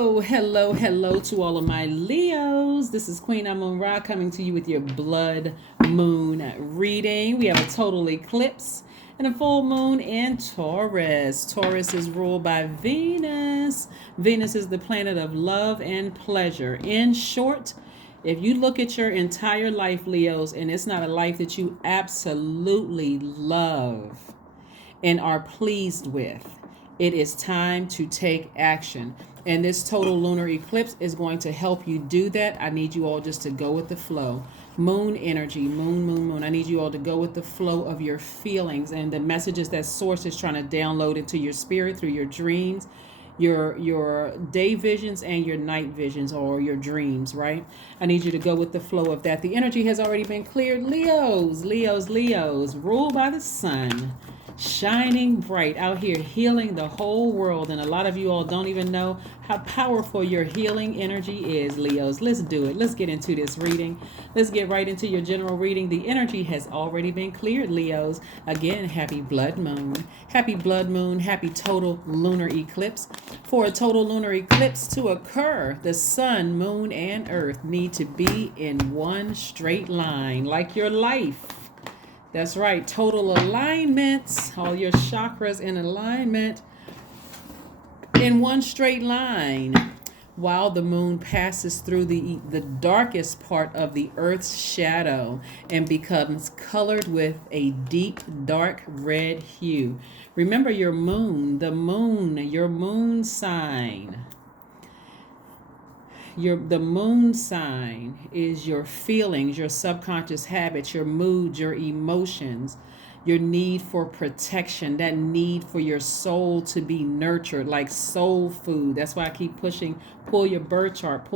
Hello to all of my Leos. This is Queen Amun Ra coming to you with your blood moon reading. We have a total eclipse and a full moon in Taurus. Taurus is ruled by Venus. Venus is the planet of love and pleasure. In short, if you look at your entire life, Leos, and it's not a life that you absolutely love and are pleased with, it is time to take action. And this total lunar eclipse is going to help you do that. I need you all just to go with the flow. Moon energy, moon. I need you all to go with the flow of your feelings and the messages that source is trying to download into your spirit through your dreams, your day visions and your night visions, or your dreams, right? I need you to go with the flow of that. The energy has already been cleared. Leos, ruled by the sun, shining bright out here, healing the whole world. And a lot of you all don't even know how powerful your healing energy is, Leos. Let's do it. Let's get into this reading. Let's get right into your general reading. The energy has already been cleared, Leos. Again, happy blood moon. Happy blood moon. Happy total lunar eclipse. For a total lunar eclipse to occur, the sun, moon, and earth need to be in one straight line, like your life. That's right, total alignment, all your chakras in alignment in one straight line, while the moon passes through the darkest part of the Earth's shadow and becomes colored with a deep, dark red hue. Remember your moon, your moon sign. The moon sign is your feelings, your subconscious habits, your moods, your emotions, your need for protection, that need for your soul to be nurtured, like soul food. That's why I keep pushing, pull your birth chart.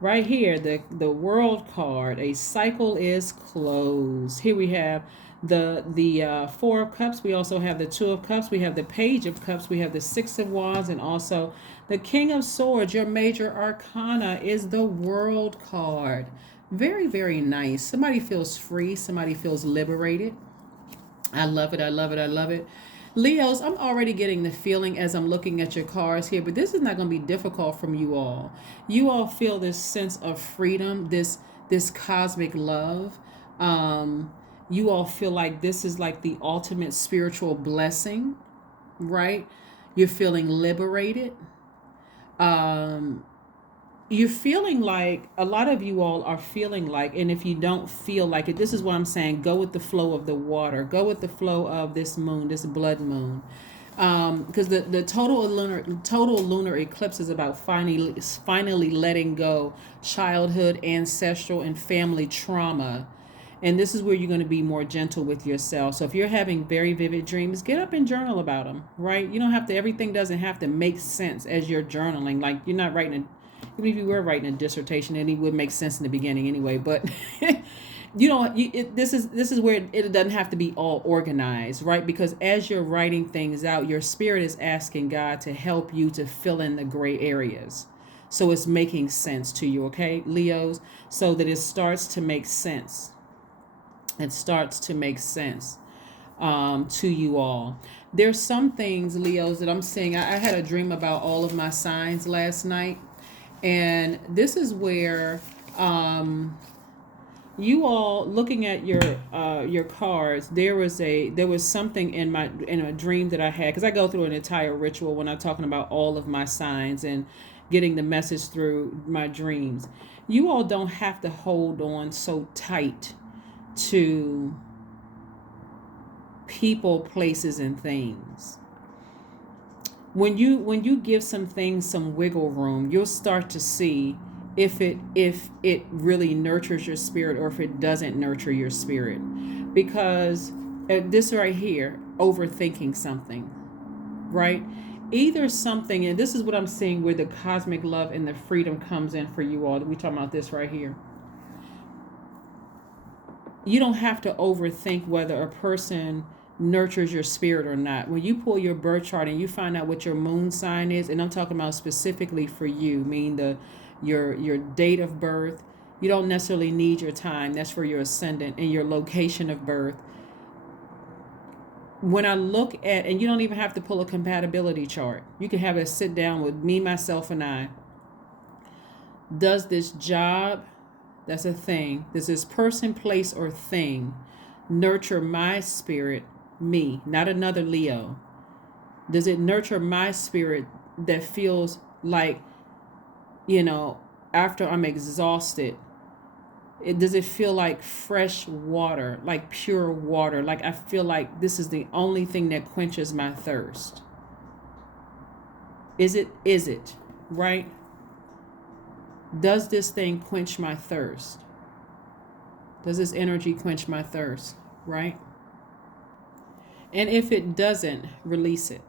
Right here, the world card, a cycle is closed. Here we have the Four of Cups. We also have the Two of Cups. We have the Page of Cups. We have the Six of Wands, and also the King of Swords. Your major arcana is the World card. Very, very nice. Somebody feels free. Somebody feels liberated. I love it. Leos, I'm already getting the feeling as I'm looking at your cards here, but this is not going to be difficult from you all. You all feel this sense of freedom, this cosmic love. You all feel like this is like the ultimate spiritual blessing, right? You're feeling liberated. You're feeling like, a lot of you all are feeling like, and if you don't feel like it, this is what I'm saying, go with the flow of the water, go with the flow of this moon, this blood moon. Because the total lunar eclipse is about finally letting go childhood, ancestral, and family trauma. And this is where you're going to be more gentle with yourself. So if you're having very vivid dreams, get up and journal about them, right? You don't have to, everything doesn't have to make sense as you're journaling. Like, you're not writing even if you were writing a dissertation, and it would make sense in the beginning anyway, but this is where it doesn't have to be all organized, right? Because as you're writing things out, your spirit is asking God to help you to fill in the gray areas. So it's making sense to you, okay, Leos? So that it starts to make sense. It starts to make sense to you all. There's some things, Leos, that I'm seeing. I had a dream about all of my signs last night. And this is where you all, looking at your cards, there was something in a dream that I had, because I go through an entire ritual when I'm talking about all of my signs and getting the message through my dreams. You all don't have to hold on so tight to people, places, and things. When you give some things some wiggle room, you'll start to see if it really nurtures your spirit or if it doesn't nurture your spirit. Because this right here, overthinking something, right? Either something, and this is what I'm seeing where the cosmic love and the freedom comes in for you all. We're talking about this right here. You don't have to overthink whether a person nurtures your spirit or not. When you pull your birth chart and you find out what your moon sign is, and I'm talking about specifically for you, meaning your date of birth, you don't necessarily need your time. That's for your ascendant and your location of birth. when I look at, and you don't even have to pull a compatibility chart. You can have a sit down with me, myself, and I. Does this job, that's a thing, does this person, place, or thing nurture my spirit, me, not another Leo? Does it nurture my spirit that feels like, after I'm exhausted, does it feel like fresh water, like pure water? Like I feel like this is the only thing that quenches my thirst. Is it, right? Does this thing quench my thirst? Does this energy quench my thirst, right? And if it doesn't, release it.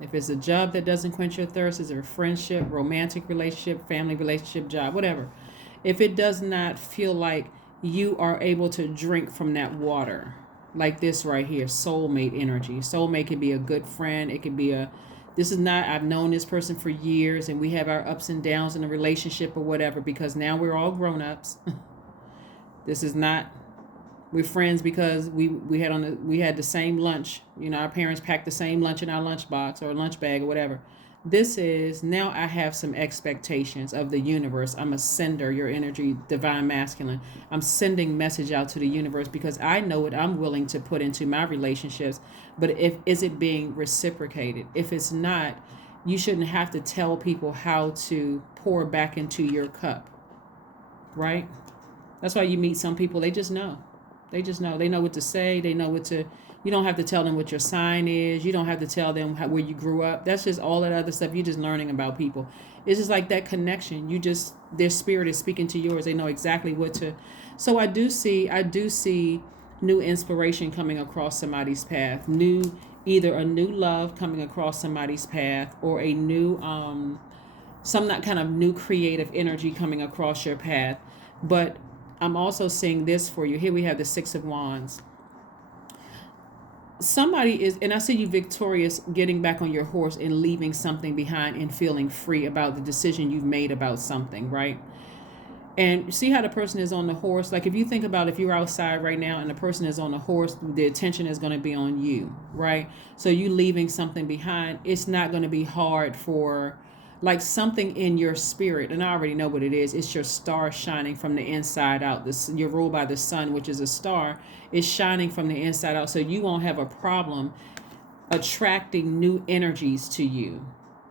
If it's a job that doesn't quench your thirst, is it a friendship, romantic relationship, family relationship, job, whatever. If it does not feel like you are able to drink from that water, like this right here, soulmate energy. Soulmate can be a good friend. It can be I've known this person for years and we have our ups and downs in a relationship or whatever, because now we're all grown-ups. This is not, we're friends because we had the same lunch. Our parents packed the same lunch in our lunchbox or lunch bag or whatever. This is, now I have some expectations of the universe. I'm a sender, your energy, divine masculine. I'm sending message out to the universe because I know what I'm willing to put into my relationships. But is it being reciprocated? If it's not, you shouldn't have to tell people how to pour back into your cup, right? That's why you meet some people, they just know. They know what to say. They know what to, you don't have to tell them what your sign is. You don't have to tell them where you grew up. That's just all that other stuff. You're just learning about people. It's just like that connection. Their spirit is speaking to yours. They know exactly what to. So I do see new inspiration coming across somebody's path. Either a new love coming across somebody's path, or a new, some that kind of new creative energy coming across your path. But I'm also seeing this for you. Here we have the Six of Wands. Somebody is, and I see you victorious, getting back on your horse and leaving something behind and feeling free about the decision you've made about something, right? And see how the person is on the horse? Like if you think about, if you're outside right now and the person is on the horse, the attention is going to be on you, right? So you leaving something behind, it's not going to be hard for, like, something in your spirit, and I already know what it is. It's your star shining from the inside out. You're ruled by the sun, which is a star. It's shining from the inside out, so you won't have a problem attracting new energies to you,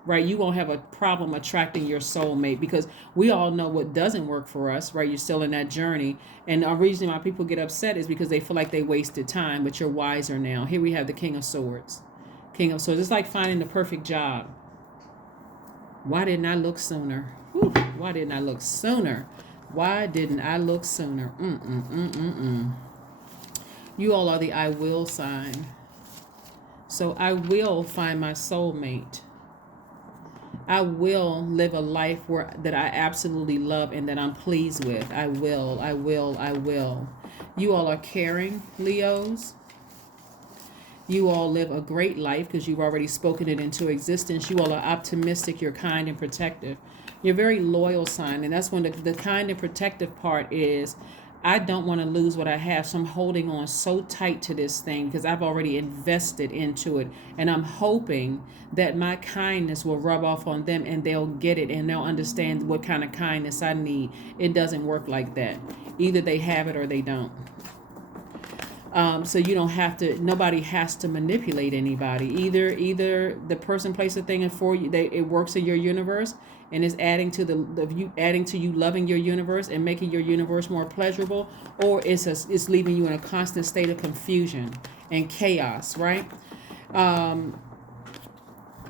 right? You won't have a problem attracting your soulmate, because we all know what doesn't work for us, right? You're still in that journey, and the reason why people get upset is because they feel like they wasted time, but you're wiser now. Here we have the King of Swords. King of Swords. It's like finding the perfect job. Why didn't I look sooner? Whew. Why didn't I look sooner? Why didn't I look sooner? You all are the I will sign. So I will find my soulmate. I will live a life that I absolutely love and that I'm pleased with. I will. You all are caring, Leos. You all live a great life because you've already spoken it into existence. You all are optimistic. You're kind and protective. You're very loyal sign. And that's when the kind and protective part is, I don't want to lose what I have. So I'm holding on so tight to this thing because I've already invested into it. And I'm hoping that my kindness will rub off on them and they'll get it and they'll understand what kind of kindness I need. It doesn't work like that. Either they have it or they don't. So you don't have to, nobody has to manipulate anybody. Either the person, place, a thing, and for you, it works in your universe and is adding to you loving your universe and making your universe more pleasurable, or it's leaving you in a constant state of confusion and chaos, right?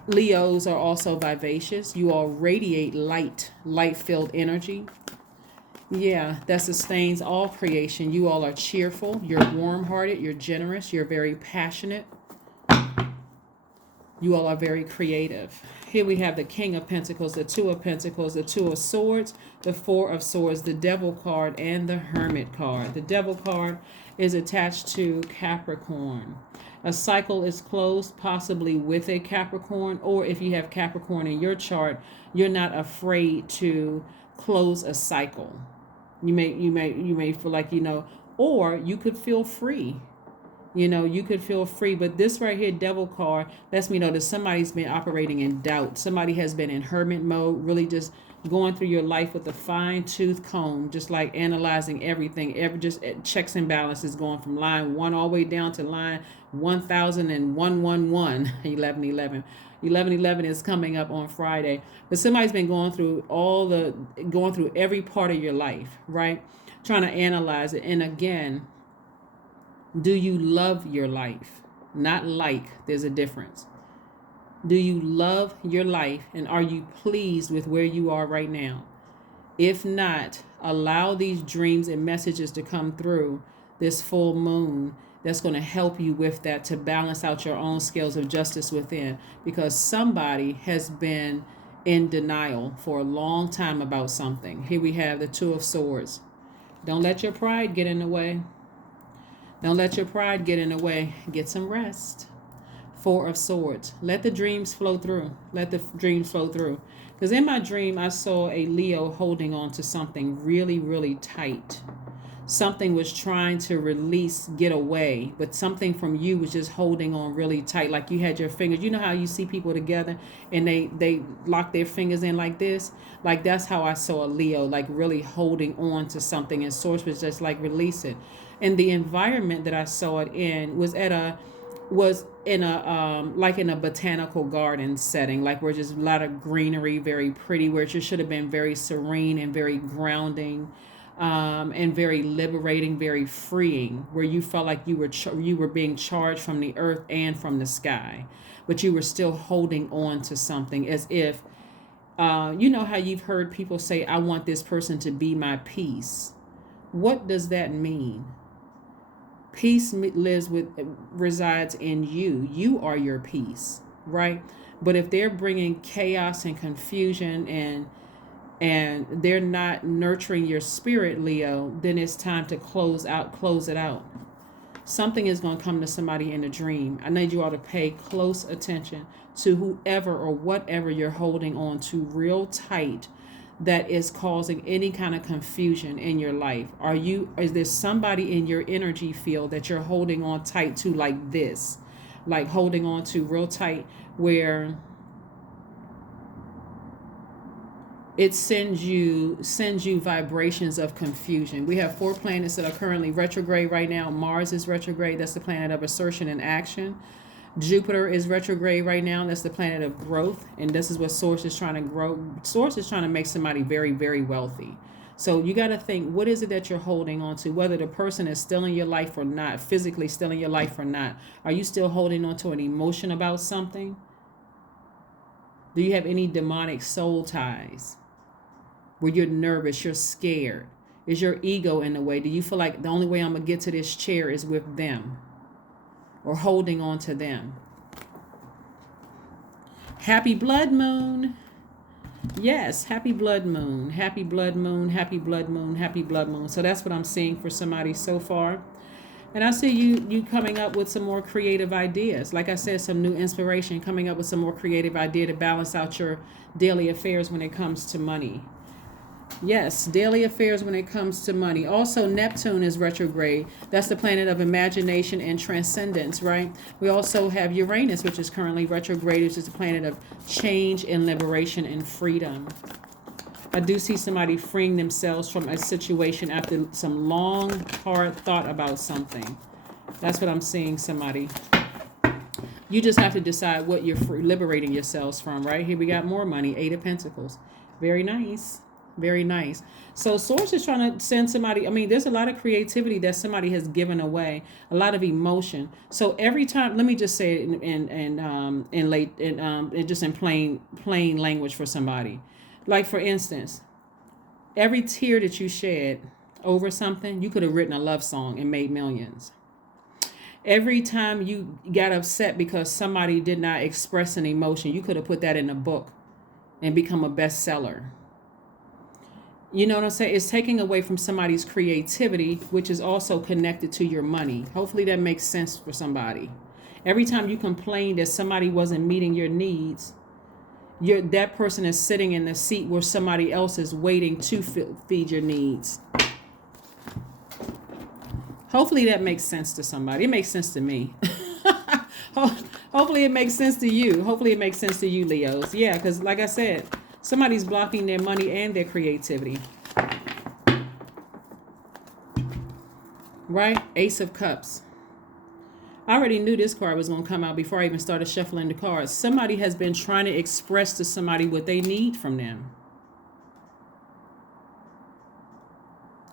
Leos are also vivacious. You all radiate light-filled energy. Yeah, that sustains all creation. You all are cheerful. You're warm-hearted. You're generous. You're very passionate. You all are very creative. Here we have the King of Pentacles, the Two of Pentacles, the Two of Swords, the Four of Swords, the Devil card, and the Hermit card. The Devil card is attached to Capricorn. A cycle is closed, possibly with a Capricorn, or if you have Capricorn in your chart, you're not afraid to close a cycle. You may feel like, or you could feel free. You know, you could feel free. But this right here, devil card, lets me know that somebody's been operating in doubt. Somebody has been in hermit mode, really just going through your life with a fine-tooth comb, just like analyzing everything, just checks and balances, going from line 1 all the way down to line 100111, 1111. 1111 is coming up on Friday. But somebody's been going through every part of your life, right? Trying to analyze it. And again, do you love your life? Not like, there's a difference. Do you love your life, and are you pleased with where you are right now? If not, allow these dreams and messages to come through this full moon that's going to help you with that, to balance out your own scales of justice within, because somebody has been in denial for a long time about something. Here we have the Two of Swords. Don't let your pride get in the way. Don't let your pride get in the way. Get some rest. Four of Swords. Let the dreams flow through. Let the dreams flow through. Because in my dream, I saw a Leo holding on to something really, really tight. Something was trying to release, get away, but something from you was just holding on really tight. Like you had your fingers. You know how you see people together and they lock their fingers in like this? Like that's how I saw a Leo, like really holding on to something. And Source was just like, release it. And the environment that I saw it in was in a botanical garden setting, like where just a lot of greenery, very pretty, where it just should have been very serene and very grounding, and very liberating, very freeing, where you felt like you were being charged from the earth and from the sky, but you were still holding on to something, as if you know how you've heard people say, I want this person to be my peace. What does that mean? Peace resides in you. You are your peace, right? But if they're bringing chaos and confusion and they're not nurturing your spirit, Leo, then it's time to close it out. Something is going to come to somebody in a dream. I need you all to pay close attention to whoever or whatever you're holding on to real tight that is causing any kind of confusion in your life. Is there somebody in your energy field that you're holding on tight to, like this, like holding on to real tight, where it sends you vibrations of confusion? We have 4 planets that are currently retrograde right now. Mars is retrograde. That's the planet of assertion and action. Jupiter is retrograde right now. That's the planet of growth. And this is what Source is trying to grow. Source is trying to make somebody very, very wealthy. So you got to think, what is it that you're holding on to? Whether the person is still in your life or not, physically still in your life or not. Are you still holding on to an emotion about something? Do you have any demonic soul ties where you're nervous, you're scared? Is your ego in the way? Do you feel like the only way I'm going to get to this chair is with them? Or holding on to them? Happy blood moon. Yes, happy blood moon. Happy blood moon, happy blood moon, happy blood moon. So that's what I'm seeing for somebody so far. And I see you coming up with some more creative ideas. Like I said, some new inspiration, coming up with some more creative idea to balance out your daily affairs when it comes to money. Yes, daily affairs when it comes to money. Also, Neptune is retrograde. That's the planet of imagination and transcendence, right? We also have Uranus, which is currently retrograde, which is the planet of change and liberation and freedom. I do see somebody freeing themselves from a situation after some long, hard thought about something. That's what I'm seeing, somebody. You just have to decide what you're liberating yourselves from, right? Here we got more money, 8 of Pentacles. Very nice. Very nice. So Source is trying to send somebody. I mean, there's a lot of creativity that somebody has given away, a lot of emotion. So every time, let me just say it in plain language for somebody. Like for instance, every tear that you shed over something, you could have written a love song and made millions. Every time you got upset because somebody did not express an emotion, you could have put that in a book and become a bestseller. You know what I'm saying? It's taking away from somebody's creativity, which is also connected to your money. Hopefully that makes sense for somebody. Every time you complain that somebody wasn't meeting your needs, that person is sitting in the seat where somebody else is waiting to feed your needs. Hopefully that makes sense to somebody. It makes sense to me. Hopefully it makes sense to you. Hopefully it makes sense to you, Leos. Yeah, because like I said, somebody's blocking their money and their creativity. Right? Ace of Cups. I already knew this card was going to come out before I even started shuffling the cards. Somebody has been trying to express to somebody what they need from them.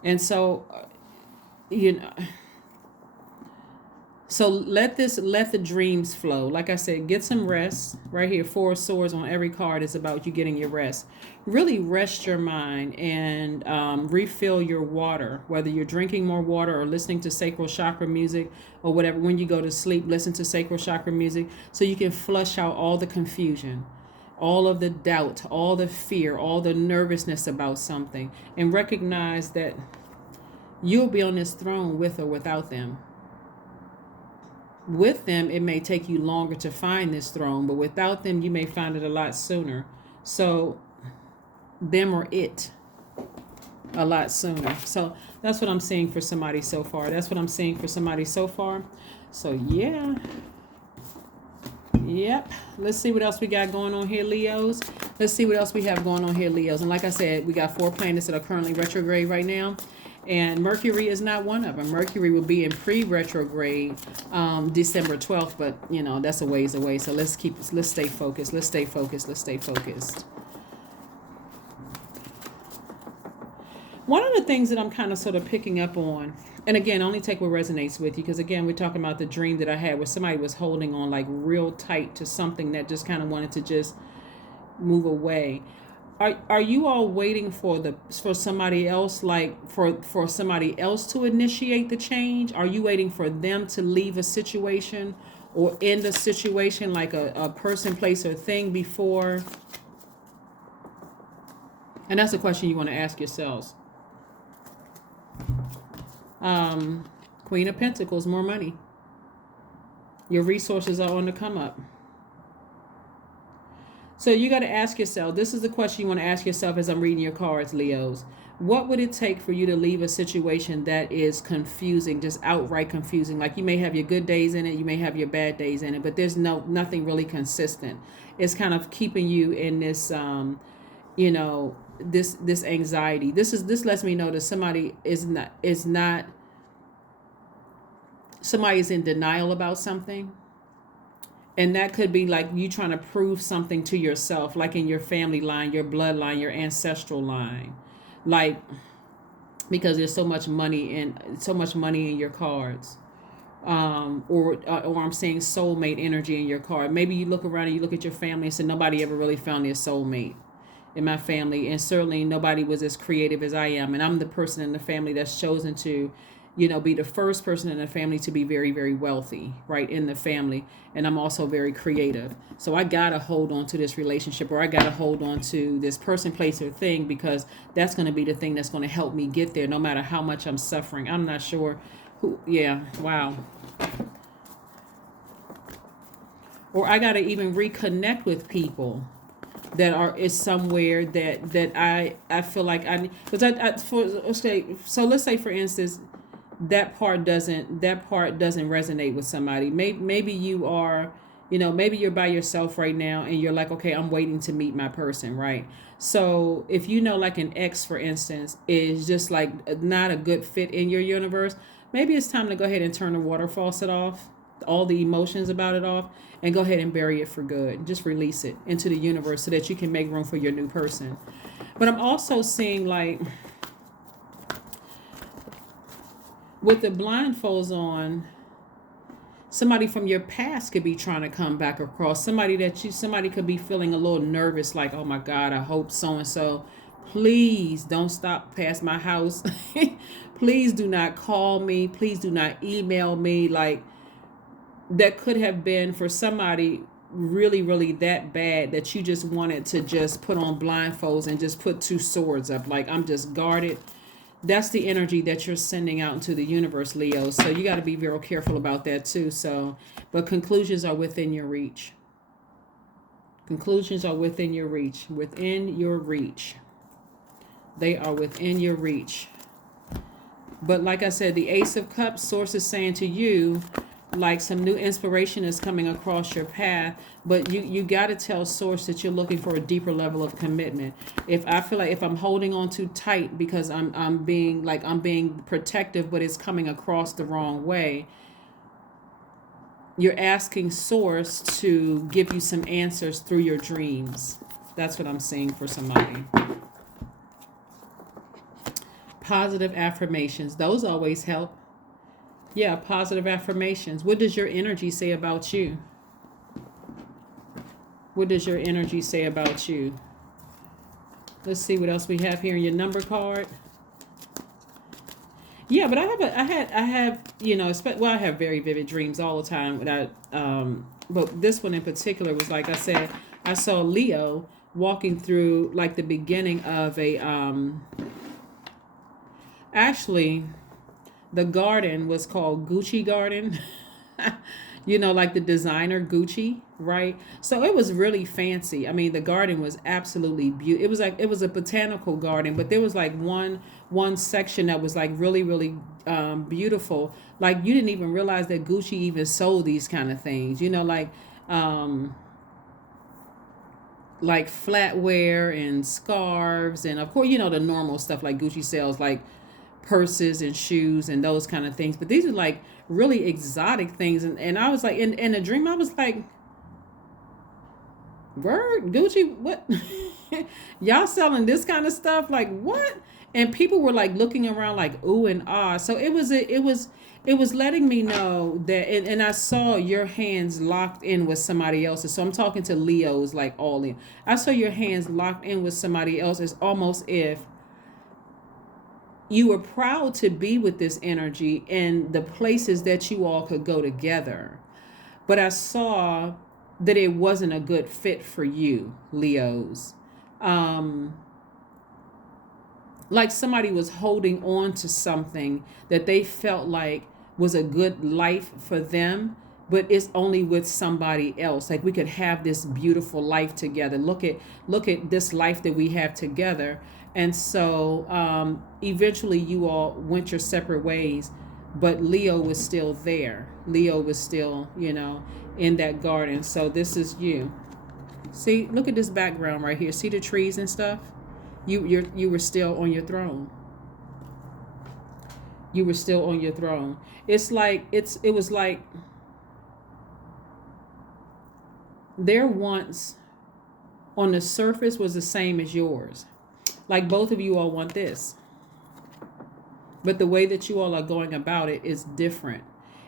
And so, you know, so let the dreams flow. Like I said, get some rest. Right here, 4 of Swords on every card is about you getting your rest. Really rest your mind and refill your water. Whether you're drinking more water or listening to sacral chakra music or whatever. When you go to sleep, listen to sacral chakra music so you can flush out all the confusion, all of the doubt, all the fear, all the nervousness about something, and recognize that you'll be on this throne with or without them. With them, it may take you longer to find this throne, but without them, you may find it a lot sooner. So, them or it, a lot sooner. So, that's what I'm seeing for somebody so far. That's what I'm seeing for somebody so far. So, yeah. Yep. Let's see what else we got going on here, Leos. Let's see what else we have going on here, Leos. And like I said, we got 4 planets that are currently retrograde right now. And Mercury is not one of them. Mercury will be in pre-retrograde December 12th, but you know, that's a ways away. So let's stay focused. Let's stay focused. Let's stay focused. One of the things that I'm kind of sort of picking up on, and again, only take what resonates with you, because again, we're talking about the dream that I had where somebody was holding on like real tight to something that just kind of wanted to just move away. Are you all waiting for somebody else, like for somebody else to initiate the change? Are you waiting for them to leave a situation or end a situation, like a person, place, or thing before? And that's a question you want to ask yourselves. Queen of Pentacles, more money. Your resources are on the come up. So you got to ask yourself, this is the question you want to ask yourself as I'm reading your cards, Leos. What would it take for you to leave a situation that is confusing, just outright confusing? Like you may have your good days in it, you may have your bad days in it, but there's nothing really consistent. It's kind of keeping you in this, this anxiety. This lets me know that somebody is in denial about something. And that could be like you trying to prove something to yourself, like in your family line, your bloodline, your ancestral line, like because there's so much money in your cards, or I'm saying soulmate energy in your card. Maybe you look around and you look at your family and say nobody ever really found their soulmate in my family, and certainly nobody was as creative as I am, and I'm the person in the family that's chosen to be the first person in the family to be very, very wealthy, right, in the family. And I'm also very creative. So I got to hold on to this relationship, or I got to hold on to this person, place, or thing, because that's going to be the thing that's going to help me get there no matter how much I'm suffering. I'm not sure who. Yeah. Wow. Or I got to even reconnect with people that is somewhere that I feel like I need. So let's say, for instance, that part doesn't resonate with somebody. Maybe you are, maybe you're by yourself right now and you're like, okay, I'm waiting to meet my person, right? So if like an ex, for instance, is just like not a good fit in your universe, maybe it's time to go ahead and turn the water faucet off, all the emotions about it off, and go ahead and bury it for good. Just release it into the universe so that you can make room for your new person. But I'm also seeing, like, with the blindfolds on, somebody from your past could be trying to come back across. Somebody could be feeling a little nervous, like, oh my God, I hope so-and-so, please don't stop past my house. Please do not call me. Please do not email me. Like, that could have been for somebody really, really that bad that you just wanted to just put on blindfolds and just put 2 swords up. Like, I'm just guarded. That's the energy that you're sending out into the universe, Leo. So you got to be very careful about that too. So, but conclusions are within your reach. Conclusions are within your reach. Within your reach. They are within your reach. But like I said, the Ace of Cups, source is saying to you, like some new inspiration is coming across your path, but you got to tell source that you're looking for a deeper level of commitment. If I feel like if I'm holding on too tight because I'm being protective, but it's coming across the wrong way, you're asking source to give you some answers through your dreams. That's what I'm seeing for somebody. Positive affirmations, those always help. Yeah, positive affirmations. What does your energy say about you? What does your energy say about you? Let's see what else we have here in your number card. Yeah, but I have, you know, I have very vivid dreams all the time. But this one in particular was, like I said, I saw Leo walking through like the beginning of actually, the garden was called Gucci Garden. You know, like the designer Gucci, right? So it was really fancy. I mean, the garden was absolutely beautiful. It was a botanical garden, but there was like one section that was like really beautiful. Like you didn't even realize that Gucci even sold these kind of things. You know, like flatware and scarves, and of course, you know, the normal stuff like Gucci sells, like purses and shoes and those kind of things. But these are like really exotic things. And I was like, in a dream, I was like, word, Gucci, what? Y'all selling this kind of stuff? Like, what? And people were like looking around like, ooh and ah. So it was letting me know that, and I saw your hands locked in with somebody else's. So I'm talking to Leos, like all in. I saw your hands locked in with somebody else. It's almost if you were proud to be with this energy and the places that you all could go together. But I saw that it wasn't a good fit for you, Leos. Like somebody was holding on to something that they felt like was a good life for them, but it's only with somebody else. Like we could have this beautiful life together. Look at this life that we have together. And so eventually you all went your separate ways, but Leo was still there. Leo was still, you know, in that garden. So this is you. See, look at this background right here. See the trees and stuff? You were still on your throne. You were still on your throne. It's like it was like their wants on the surface was the same as yours. Like both of you all want this. But the way that you all are going about it is different.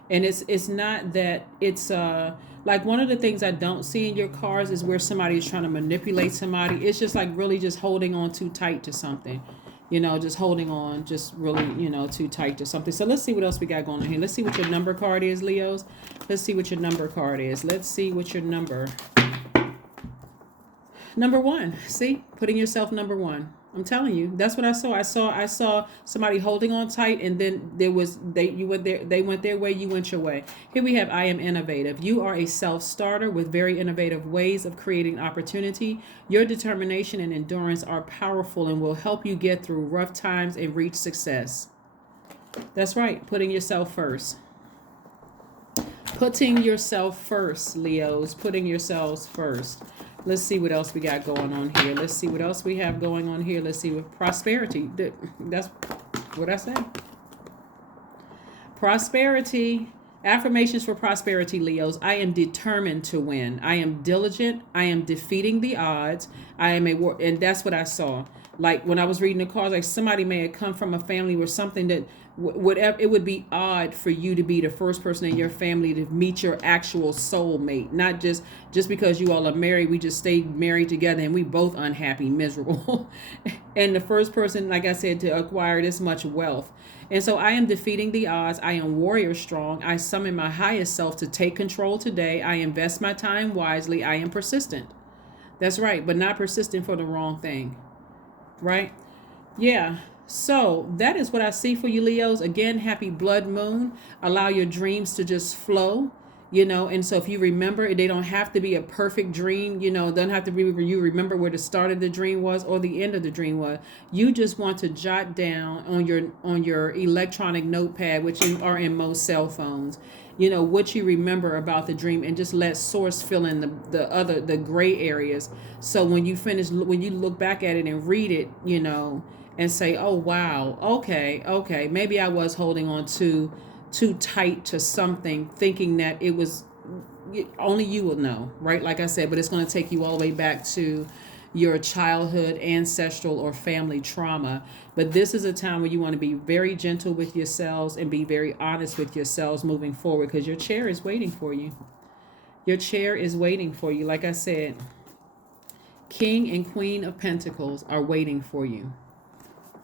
And it's not that it's like one of the things I don't see in your cards is where somebody is trying to manipulate somebody. It's just like really just holding on too tight to something. You know, just holding on, just really, you know, too tight to something. So let's see what else we got going on here. Let's see what your number card is, Leos. Let's see what your number card is. Let's see what your number 1. See, putting yourself number 1. I'm telling you, that's what I saw. I saw somebody holding on tight, and then they went their way, you went your way. Here we have I am innovative. You are a self-starter with very innovative ways of creating opportunity. Your determination and endurance are powerful and will help you get through rough times and reach success. That's right, putting yourself first. Putting yourself first, Leos, putting yourselves first. Let's see what else we got going on here. Let's see what else we have going on here. Let's see what prosperity. That's what I said. Prosperity. Affirmations for prosperity, Leos. I am determined to win. I am diligent. I am defeating the odds. I am and that's what I saw. Like when I was reading the cards, like somebody may have come from a family where something that whatever, it would be odd for you to be the first person in your family to meet your actual soulmate. Not just because you all are married, we just stayed married together and we both unhappy, miserable. And the first person, like I said, to acquire this much wealth. And so I am defeating the odds. I am warrior strong. I summon my highest self to take control today. I invest my time wisely. I am persistent. That's right, but not persistent for the wrong thing. Right? Yeah. So that is what I see for you, Leos. Again, happy blood moon. Allow your dreams to just flow. And so if you remember, they don't have to be a perfect dream, it doesn't have to be where you remember where the start of the dream was or the end of the dream was. You just want to jot down on your electronic notepad, which are in most cell phones, what you remember about the dream, and just let source fill in the gray areas. So when you look back at it and read it, and say, oh wow, okay, maybe I was holding on too tight to something, thinking that it was, only you will know, right? Like I said, but it's going to take you all the way back to your childhood, ancestral, or family trauma. But this is a time where you want to be very gentle with yourselves and be very honest with yourselves moving forward, because your chair is waiting for you. Your chair is waiting for you. Like I said, King and Queen of Pentacles are waiting for you,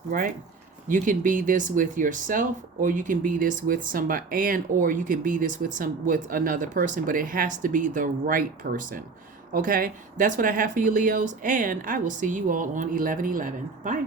right? You can be this with yourself, or you can be this with somebody, or you can be this with another person, but it has to be the right person. Okay? That's what I have for you, Leos, and I will see you all on 11/11. Bye.